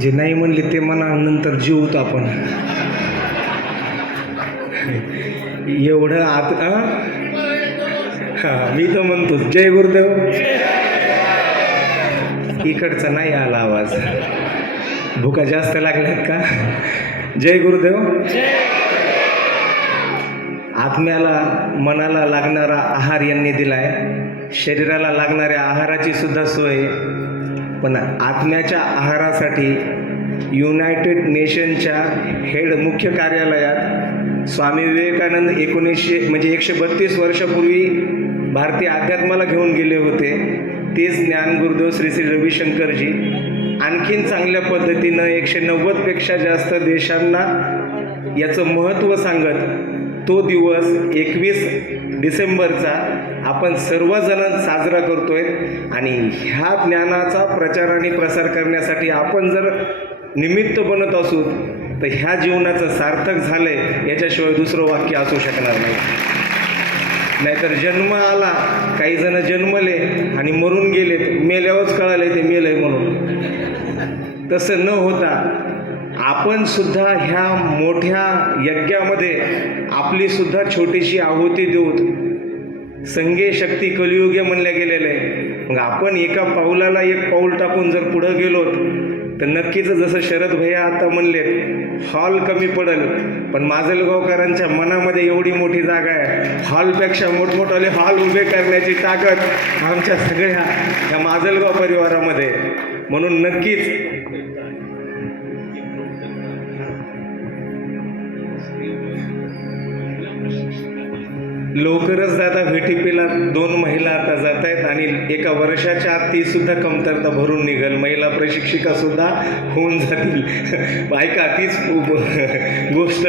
जे नाही म्हणले ते म्हणा नंतर जीवत आपण. एवढं आत हा मी तर म्हणतो जय गुरुदेव. इकडचा नाही आला आवाज. भुका जास्त लागल्यात का? जय गुरुदेव. आत्म्याला मनाला लागणारा आहार यांनी दिलाय. शरीराला लागणाऱ्या आहाराची सुद्धा सोय पण आत्म्याच्या आहारासाठी युनायटेड नेशनच्या हेड मुख्य कार्यालयात स्वामी विवेकानंद एकोणीसशे म्हणजे एकशे बत्तीस वर्षापूर्वी भारतीय अध्यात्माला घेऊन गेले होते. तेच ज्ञान गुरुदेव श्री श्री रविशंकरजी आणखीन चांगल्या पद्धतीनं एकशे नव्वदपेक्षा जास्त देशांना याचं महत्त्व सांगत तो दिवस एकवीस डिसेंबरचा आपण सर्वजण साजरा करतो आहे आणि ह्या ज्ञानाचा प्रचार आणि प्रसार करण्यासाठी आपण जर निमित्त बनत असू तर ह्या जीवनाचं सार्थक झालं आहे याच्याशिवाय दुसरं वाक्य असू शकणार नाही. नाहीतर जन्म आला काही जण जन्मले आणि मरून गेलेत. मेल्यावरच कळाले ते मेलंय म्हणून. तसं न होता आपण सुद्धा ह्या मोठ्या यज्ञामध्ये आपली सुद्धा छोटीशी आहुती देऊत. संगे शक्ती कलियुगे म्हणल्या गेलेलं आहे. मग आपण एका पाऊलाला एक पाऊल टाकून जर पुढं गेलोत तर नक्कीच जसं शरद भैया आता म्हणले हॉल कमी पडेल. पण माजलगावकरांच्या मनामध्ये एवढी मोठी जागा आहे. हॉलपेक्षा मोठमोठाले हॉल उभे करण्याची ताकद आमच्या सगळ्या ह्या माजलगाव परिवारामध्ये. म्हणून नक्कीच लवकरच दादा भेटीपीला दोन महिला आता जात आहेत आणि एका वर्षाच्या आत ती सुद्धा कमतरता भरून निघेल. महिला प्रशिक्षिका सुद्धा होऊन जातील. ऐका तीच गोष्ट.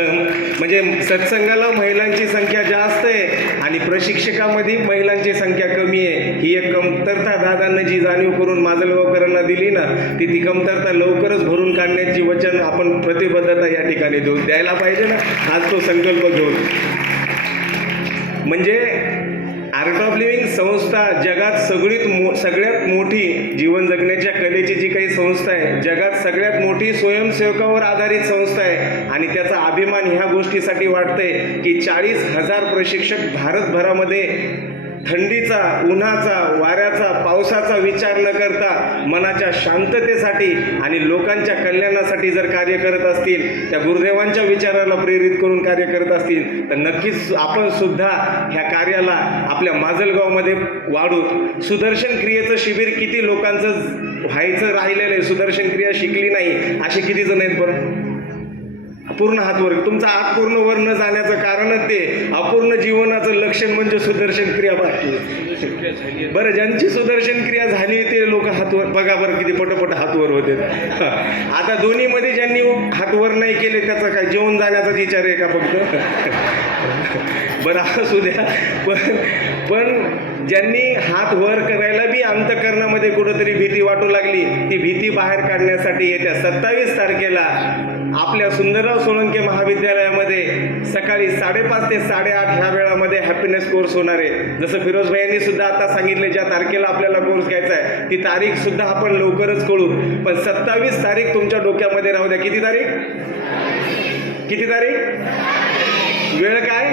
म्हणजे सत्संगाला महिलांची संख्या जास्त आहे आणि प्रशिक्षकामध्ये महिलांची संख्या कमी आहे. ही एक कमतरता दादांना जी जाणीव करून माजलगावकरांना दिली ना ती ती कमतरता लवकरच भरून काढण्याची वचन आपण प्रतिबद्धता या ठिकाणी देऊ द्यायला पाहिजे ना? आज तो संकल्प घेऊन. म्हणजे आर्ट ऑफ लिव्हिंग संस्था जगात सगळीत मो सगळ्यात मोठी जीवन जगण्याच्या कलेची जी काही संस्था आहे जगात सगळ्यात मोठी स्वयंसेवकावर आधारित संस्था आहे. आणि त्याचा अभिमान ह्या गोष्टीसाठी वाटतंय की चाळीस हजार प्रशिक्षक भारतभरामध्ये थंडीचा उन्हाचा वाऱ्याचा पावसाचा विचार न करता मनाच्या शांततेसाठी आणि लोकांच्या कल्याणासाठी जर कार्य करत असतील त्या गुरुदेवांच्या विचाराला प्रेरित करून कार्य करत असतील तर नक्कीच आपण सुद्धा ह्या कार्याला आपल्या माजलगावमध्ये वाढू. सुदर्शन क्रियेचं शिबिर किती लोकांचं व्हायचं राहिलेलं आहे? सुदर्शन क्रिया शिकली नाही असे किती जण आहेत बरं? पूर्ण हात वर. तुमचा हात पूर्ण वर न जाण्याचं कारणच ते अपूर्ण जीवनाचं लक्षण म्हणजे सुदर्शन क्रिया बाकी बरं ज्यांची सुदर्शन क्रिया झाली ते लोक हातवर बघा बरं किती पटपट हातवर होते. आता दोन्हीमध्ये ज्यांनी हातवर नाही केले त्याचा काय जेवण जाण्याचाच विचार आहे का फक्त? बरं असू द्या. पण पण ज्यांनी हात वर करायला बी अंतकरणामध्ये कुठंतरी भीती वाटू लागली ती भीती बाहेर काढण्यासाठी येत्या सत्तावीस तारखेला आपल्या सुंदरराव सोळंके महाविद्यालयामध्ये सकाळी साडेपाच ते साडेआठ ह्या वेळामध्ये हॅपीनेस कोर्स होणार आहे. जसं फिरोज भाई सुद्धा आता सांगितले ज्या तारखेला आपल्याला कोर्स घ्यायचा आहे ती तारीख सुद्धा आपण लवकरच कळू. पण सत्तावीस तारीख तुमच्या डोक्यामध्ये राहू द्या. किती तारीख? किती तारीख? वेळ काय?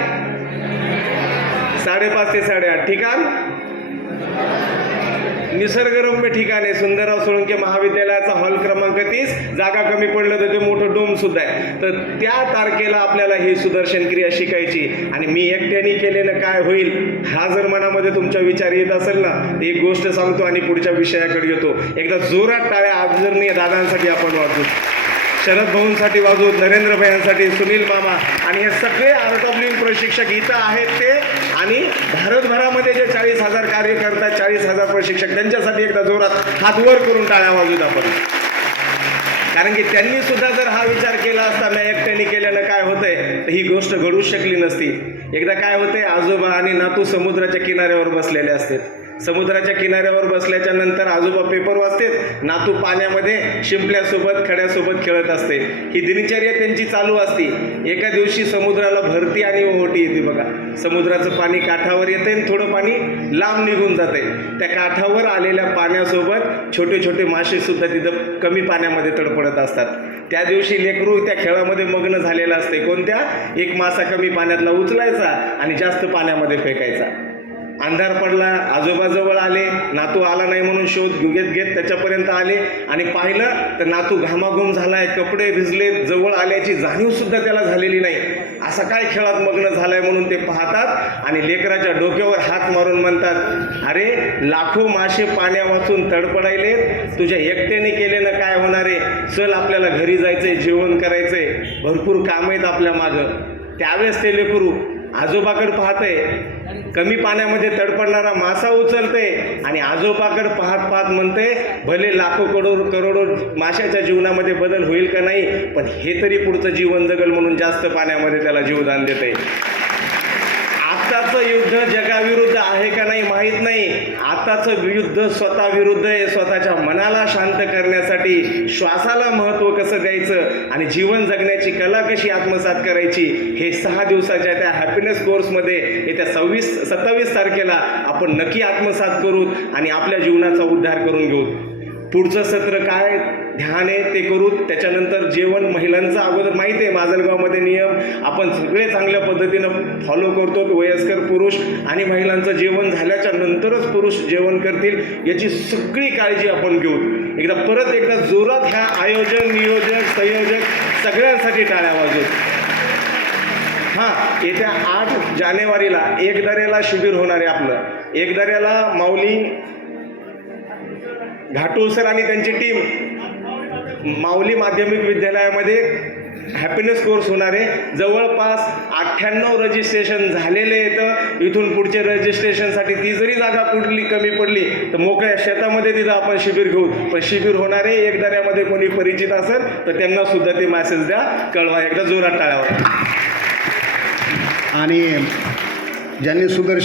साडेपाच ते साडेआठ. ठिकाण निसर्गरम्य ठिकाण आहे. सुंदरराव सोळंके महाविद्यालयाचा हॉल क्रमांक तीस. जागा कमी पडलं तर ते मोठं डोम सुद्धा आहे. तर त्या तारखेला आपल्याला ही सुदर्शन क्रिया शिकायची. आणि मी एकट्याने केलेलं काय होईल हा जर मनामध्ये तुमचा विचार येत असेल ना तर एक गोष्ट सांगतो आणि पुढच्या विषयाकडे येतो. एकदा जोरात टाळ्या आदरणीय दादांसाठी आपण वाजू शरद भाऊंसाठी वाजवत नरेंद्र भाईंसाठी सुनील मामा. आणि हे सगळे आर्ट ऑफ लिव्हिंग प्रशिक्षक इथं आहेत ते. आणि भारतभरामध्ये जे चाळीस हजार कार्य करतात चाळीस हजार प्रशिक्षक त्यांच्यासाठी एकदा जोरात हात वर करून टाळ्या वाजूत आपण. कारण की त्यांनी सुद्धा जर हा विचार केला असता एकट्याने केल्यानं काय होतंय? तर ही गोष्ट घडूच शकली नसती. एकदा काय होतंय आजोबा आणि नातू समुद्राच्या किनाऱ्यावर बसलेले असतात. समुद्राच्या किनाऱ्यावर बसल्याच्या नंतर आजोबा पेपर वाचतेत. नातू पाण्यामध्ये शिंपल्यासोबत खड्यासोबत खेळत असते. ही दिनचर्या त्यांची चालू असते. एका दिवशी समुद्राला भरती आणि ओहोटी येते बघा. समुद्राचं पाणी काठावर येते आणि थोडं पाणी लांब निघून जाते त्या काठावर आलेल्या पाण्यासोबत छोटे छोटे मासे सुद्धा तिथं कमी पाण्यामध्ये तडपडत असतात. त्या दिवशी लेकरू त्या खेळामध्ये मग्न झालेला असते कोणत्या? एक मासा कमी पाण्यातला उचलायचा आणि जास्त पाण्यामध्ये फेकायचा. अंधार पडला आजोबाजवळ आले नातू आला नाही म्हणून शोध घेत घेत त्याच्यापर्यंत आले. आणि पाहिलं तर नातू घामाघूम झालाय कपडे भिजले जवळ आल्याची जाणीव सुद्धा त्याला झालेली नाही. असा काय खेळात मग्न झालाय म्हणून ते पाहतात आणि लेकराच्या डोक्यावर हात मारून म्हणतात अरे लाखो मासे पाण्यापासून तडपडायले तुझ्या एकट्याने केलेलं काय होणार आहे? चल आपल्याला घरी जायचंय जेवण करायचंय. भरपूर काम आहेत आपल्या मागं. त्यावेळेस ते लेकरू आजोबाकडे पाहतंय. कमी पाण्यामध्ये तडपडणारा मासा उचलते आणि आजोबाकडे पाहत पाहत म्हणते भले लाखो करोड करोडो माशाच्या जीवनामध्ये बदल होईल का नाही पण हे तरी पुढचं जीवन जगल म्हणून जास्त पाण्यामध्ये त्याला जीवदान देते आताचं युद्ध जगाविरुद्ध आहे का नाही माहीत नाही. आताचं युद्ध स्वतः विरुद्ध आहे स्वतःच्या मनाला शांत करण्यासाठी श्वासाला महत्त्व कसं द्यायचं आणि जीवन जगण्याची कला कशी आत्मसात करायची हे सहा दिवसाच्या त्या हॅपीनेस कोर्समध्ये येत्या सव्वीस सत्तावीस तारखेला आपण नक्की आत्मसात करू आणि आपल्या जीवनाचा उद्धार करून घेऊ. पुढचं सत्र काय? ध्यान आहे ते करू त्याच्यानंतर जेवण महिलांचं अगोदर माहीत आहे माजलगावमध्ये नियम. आपण सगळे चांगल्या पद्धतीनं फॉलो करतो वयस्कर पुरुष आणि महिलांचं जेवण झाल्याच्या नंतरच पुरुष जेवण करतील याची सगळी काळजी आपण घेऊ. एकदा परत एकदा जोरात ह्या आयोजन नियोजन संयोजक सगळ्यांसाठी टाळ्या वाजू हां येत्या आठ जानेवारीला एकदऱ्याला शिबिर होणार आहे आपलं. एकदऱ्याला माऊली घाटोसर आणि त्यांची टीम माऊली माध्यमिक विद्यालयामध्ये हॅपीनेस कोर्स होणार आहे. जवळपास अठ्ठ्याण्णव रजिस्ट्रेशन झालेले येतं इथून पुढचे रजिस्ट्रेशनसाठी ती जरी जागा पुढली कमी पडली तर मोकळ्या शेतामध्ये तिथं आपण शिबिर घेऊ. पण शिबिर होणार आहे. एक दर्यामध्ये कोणी परिचित असेल तर त्यांना सुद्धा ते मॅसेज द्या. कळवा एकदा जोरात टाळावा आणि ज्यांनी सुदर्शन